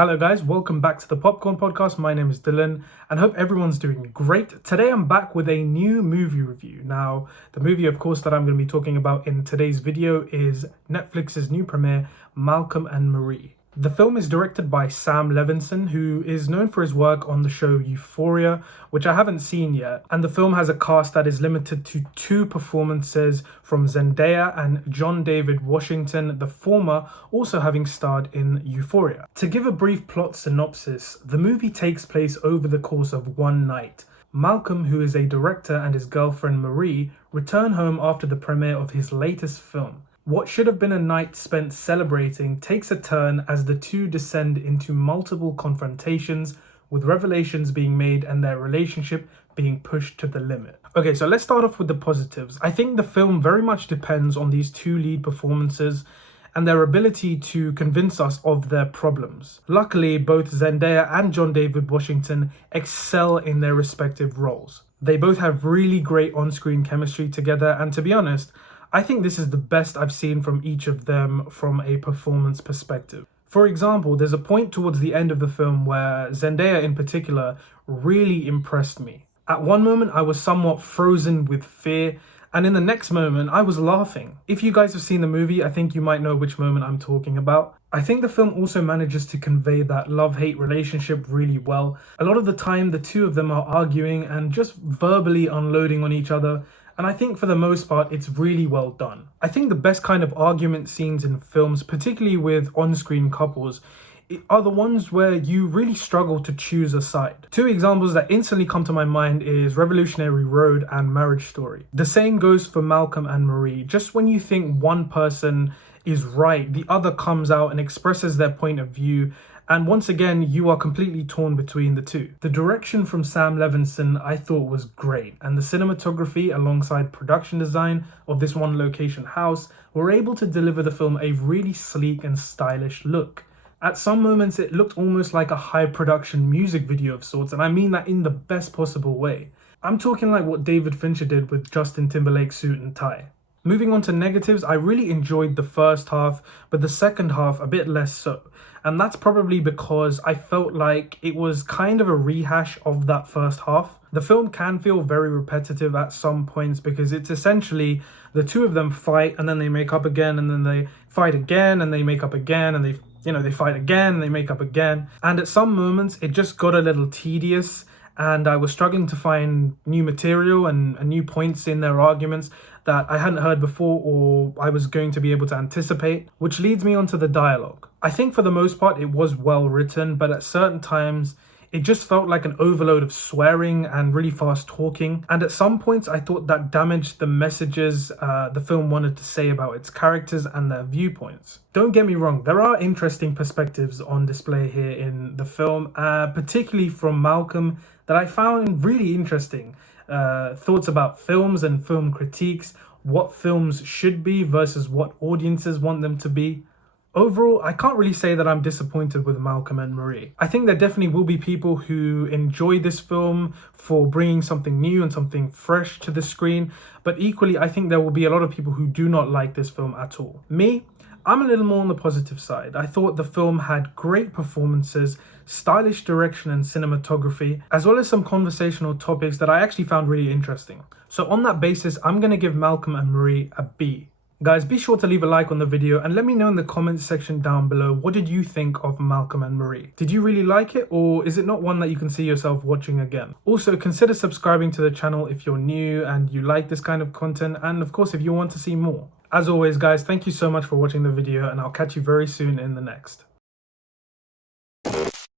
Hello guys, welcome back to the Popcorn Podcast. My name is Dylan and hope everyone's doing great. Today I'm back with a new movie review. Now, the movie of course that I'm going to be talking about in today's video is Netflix's new premiere, Malcolm and Marie. The film is directed by Sam Levinson, who is known for his work on the show Euphoria, which I haven't seen yet. And the film has a cast that is limited to 2 performances from Zendaya and John David Washington, the former also having starred in Euphoria. To give a brief plot synopsis, the movie takes place over the course of one night. Malcolm, who is a director, and his girlfriend Marie return home after the premiere of his latest film. What should have been a night spent celebrating takes a turn as the two descend into multiple confrontations, with revelations being made and their relationship being pushed to the limit. Okay, so let's start off with the positives. I think the film very much depends on these 2 lead performances and their ability to convince us of their problems. Luckily, both Zendaya and John David Washington excel in their respective roles. They both have really great on-screen chemistry together, and to be honest, I think this is the best I've seen from each of them from a performance perspective. For example, there's a point towards the end of the film where Zendaya in particular really impressed me. At one moment, I was somewhat frozen with fear, and in the next moment, I was laughing. If you guys have seen the movie, I think you might know which moment I'm talking about. I think the film also manages to convey that love-hate relationship really well. A lot of the time, the two of them are arguing and just verbally unloading on each other, and I think for the most part, it's really well done. I think the best kind of argument scenes in films, particularly with on-screen couples, are the ones where you really struggle to choose a side. 2 examples that instantly come to my mind is Revolutionary Road and Marriage Story. The same goes for Malcolm and Marie. Just when you think one person is right, the other comes out and expresses their point of view, and once again, you are completely torn between the 2. The direction from Sam Levinson I thought was great, and the cinematography alongside production design of this one location house were able to deliver the film a really sleek and stylish look. At some moments, it looked almost like a high production music video of sorts, and I mean that in the best possible way. I'm talking like what David Fincher did with Justin Timberlake's Suit and Tie. Moving on to negatives, I really enjoyed the first half, but the second half a bit less so. And that's probably because I felt like it was kind of a rehash of that first half. The film can feel very repetitive at some points because it's essentially the 2 of them fight and then they make up again, and then they fight again and they make up again, and they fight again and they make up again. And at some moments it just got a little tedious, and I was struggling to find new material and new points in their arguments that I hadn't heard before or I was going to be able to anticipate, which leads me onto the dialogue. I think for the most part it was well written, but at certain times it just felt like an overload of swearing and really fast talking, and at some points I thought that damaged the messages the film wanted to say about its characters and their viewpoints. Don't get me wrong, there are interesting perspectives on display here in the film, particularly from Malcolm, that I found really interesting. Thoughts about films and film critiques, what films should be versus what audiences want them to be. Overall, I can't really say that I'm disappointed with Malcolm and Marie. I think there definitely will be people who enjoy this film for bringing something new and something fresh to the screen, but equally I think there will be a lot of people who do not like this film at all. Me, I'm a little more on the positive side. I thought the film had great performances, stylish direction and cinematography, as well as some conversational topics that I actually found really interesting. So on that basis, I'm going to give Malcolm and Marie a B. Guys, be sure to leave a like on the video and let me know in the comments section down below, what did you think of Malcolm and Marie? Did you really like it, or is it not one that you can see yourself watching again? Also, consider subscribing to the channel if you're new and you like this kind of content, and of course if you want to see more. As always guys, thank you so much for watching the video, and I'll catch you very soon in the next.